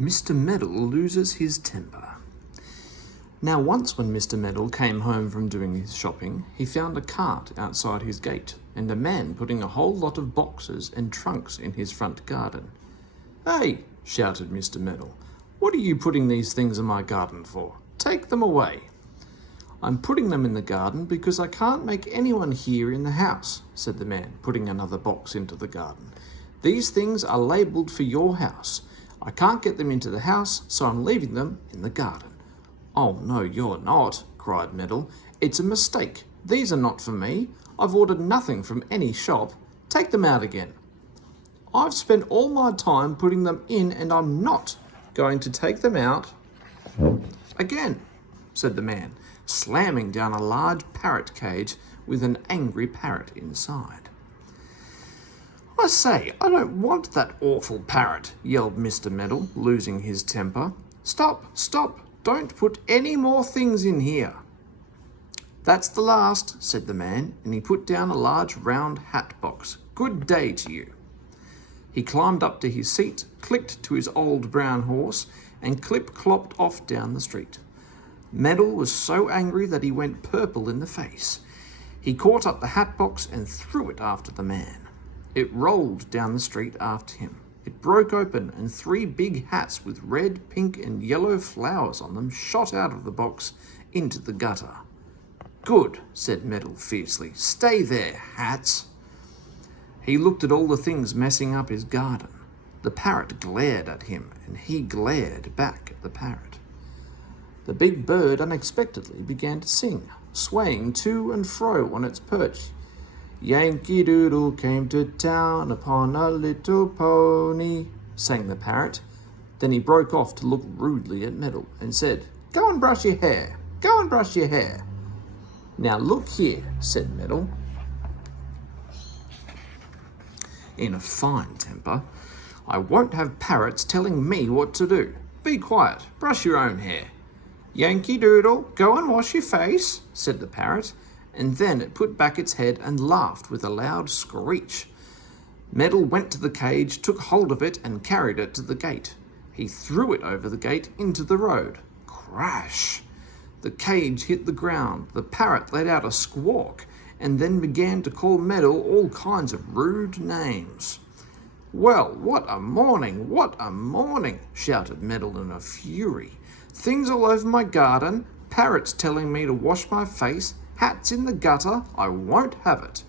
Mr. Meddle loses his temper. Now once when Mr. Meddle came home from doing his shopping, he found a cart outside his gate and a man putting a whole lot of boxes and trunks in his front garden. "Hey!" shouted Mr. Meddle, "what are you putting these things in my garden for? Take them away." "I'm putting them in the garden because I can't make anyone here in the house," said the man, putting another box into the garden. "These things are labelled for your house. I can't get them into the house, so I'm leaving them in the garden." "Oh, no, you're not," cried Meddle. "It's a mistake. These are not for me. I've ordered nothing from any shop. Take them out again." "I've spent all my time putting them in and I'm not going to take them out again," said the man, slamming down a large parrot cage with an angry parrot inside. "I say, I don't want that awful parrot," yelled Mr. Meddle, losing his temper. "Stop, stop, don't put any more things in here." "That's the last," said the man, and he put down a large round hat box. "Good day to you." He climbed up to his seat, clicked to his old brown horse, and clip-clopped off down the street. Meddle was so angry that he went purple in the face. He caught up the hat box and threw it after the man. It rolled down the street after him. It broke open and 3 big hats with red, pink and yellow flowers on them shot out of the box into the gutter. "Good," said Meddle fiercely. "Stay there, hats." He looked at all the things messing up his garden. The parrot glared at him and he glared back at the parrot. The big bird unexpectedly began to sing, swaying to and fro on its perch. "Yankee Doodle came to town upon a little pony," sang the parrot. Then he broke off to look rudely at Meddle and said, "Go and brush your hair. Go and brush your hair." "Now look here," said Meddle, in a fine temper. "I won't have parrots telling me what to do. Be quiet. Brush your own hair." "Yankee Doodle, go and wash your face," said the parrot, and then it put back its head and laughed with a loud screech. Meddle went to the cage, took hold of it and carried it to the gate. He threw it over the gate into the road. Crash! The cage hit the ground. The parrot let out a squawk and then began to call Meddle all kinds of rude names. "Well, what a morning, what a morning," shouted Meddle in a fury. "Things all over my garden, parrots telling me to wash my face, hats in the gutter. I won't have it."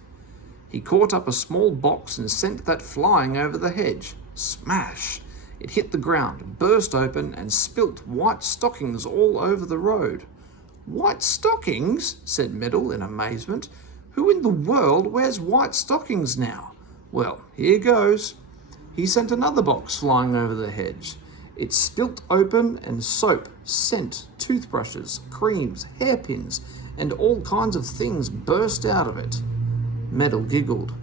He caught up a small box and sent that flying over the hedge. Smash! It hit the ground, burst open and spilt white stockings all over the road. "White stockings?" said Meddle in amazement. "Who in the world wears white stockings now? Well, here goes." He sent another box flying over the hedge. It spilt open and soap, scent, toothbrushes, creams, hairpins, and all kinds of things burst out of it. Meddle giggled.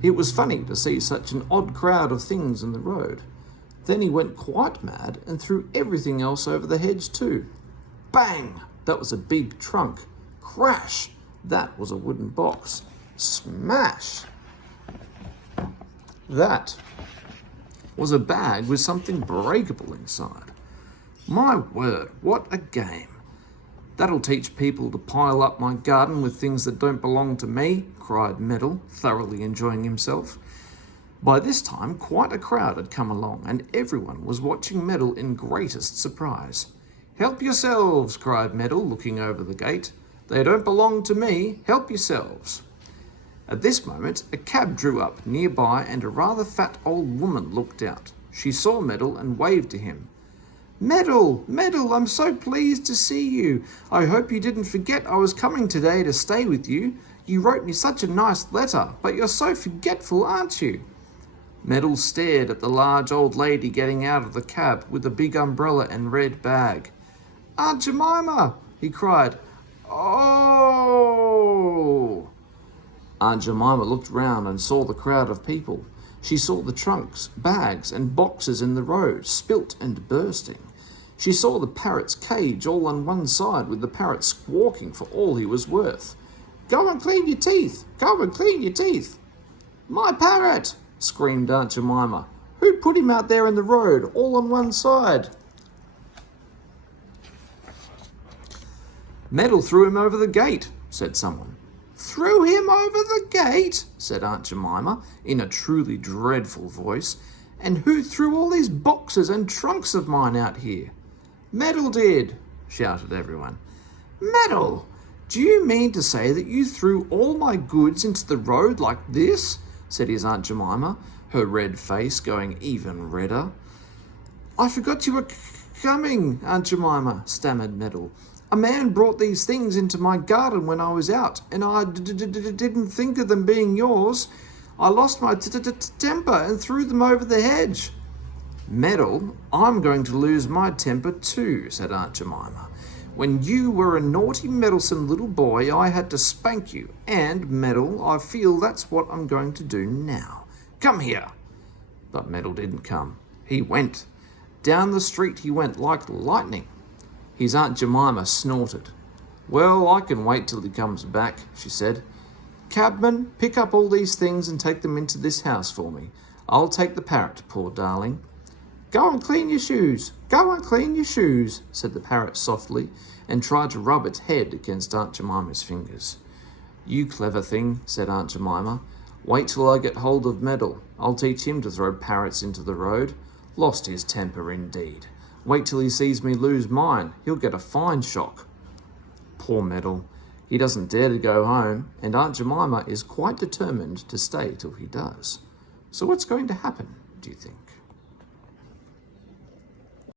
It was funny to see such an odd crowd of things in the road. Then he went quite mad and threw everything else over the hedge too. Bang! That was a big trunk. Crash! That was a wooden box. Smash! That was a bag with something breakable inside. My word, what a game. "That'll teach people to pile up my garden with things that don't belong to me," cried Meddle, thoroughly enjoying himself. By this time, quite a crowd had come along, and everyone was watching Meddle in greatest surprise. "Help yourselves," cried Meddle, looking over the gate. "They don't belong to me. Help yourselves." At this moment, a cab drew up nearby and a rather fat old woman looked out. She saw Meddle and waved to him. "Meddle, Meddle, I'm so pleased to see you. I hope you didn't forget I was coming today to stay with you. You wrote me such a nice letter, but you're so forgetful, aren't you?" Meddle stared at the large old lady getting out of the cab with a big umbrella and red bag. "Aunt Jemima!" he cried. "Oh!" Aunt Jemima looked round and saw the crowd of people. She saw the trunks, bags and boxes in the road, spilt and bursting. She saw the parrot's cage all on one side with the parrot squawking for all he was worth. "Go and clean your teeth! Go and clean your teeth!" "My parrot!" screamed Aunt Jemima. Who put him out there in the road, all on one side? Meddle threw him over the gate, said someone. Threw him over the gate, said Aunt Jemima, in a truly dreadful voice. And who threw all these boxes and trunks of mine out here? Meddle did, shouted everyone. Meddle, do you mean to say that you threw all my goods into the road like this? Said his Aunt Jemima, her red face going even redder. I forgot you were coming, Aunt Jemima, stammered Meddle. A man brought these things into my garden when I was out, and I didn't think of them being yours. I lost my temper and threw them over the hedge. Meddle, I'm going to lose my temper too, said Aunt Jemima. When you were a naughty, meddlesome little boy, I had to spank you. And, Meddle, I feel that's what I'm going to do now. Come here. But Meddle didn't come. He went. Down the street he went like lightning. His Aunt Jemima snorted. Well, I can wait till he comes back, she said. Cabman, pick up all these things and take them into this house for me. I'll take the parrot, poor darling. Go and clean your shoes. Go and clean your shoes, said the parrot softly, and tried to rub its head against Aunt Jemima's fingers. You clever thing, said Aunt Jemima. Wait till I get hold of Meddle. I'll teach him to throw parrots into the road. Lost his temper indeed. Wait till he sees me lose mine. He'll get a fine shock. Poor Meddle. He doesn't dare to go home, and Aunt Jemima is quite determined to stay till he does. So what's going to happen, do you think?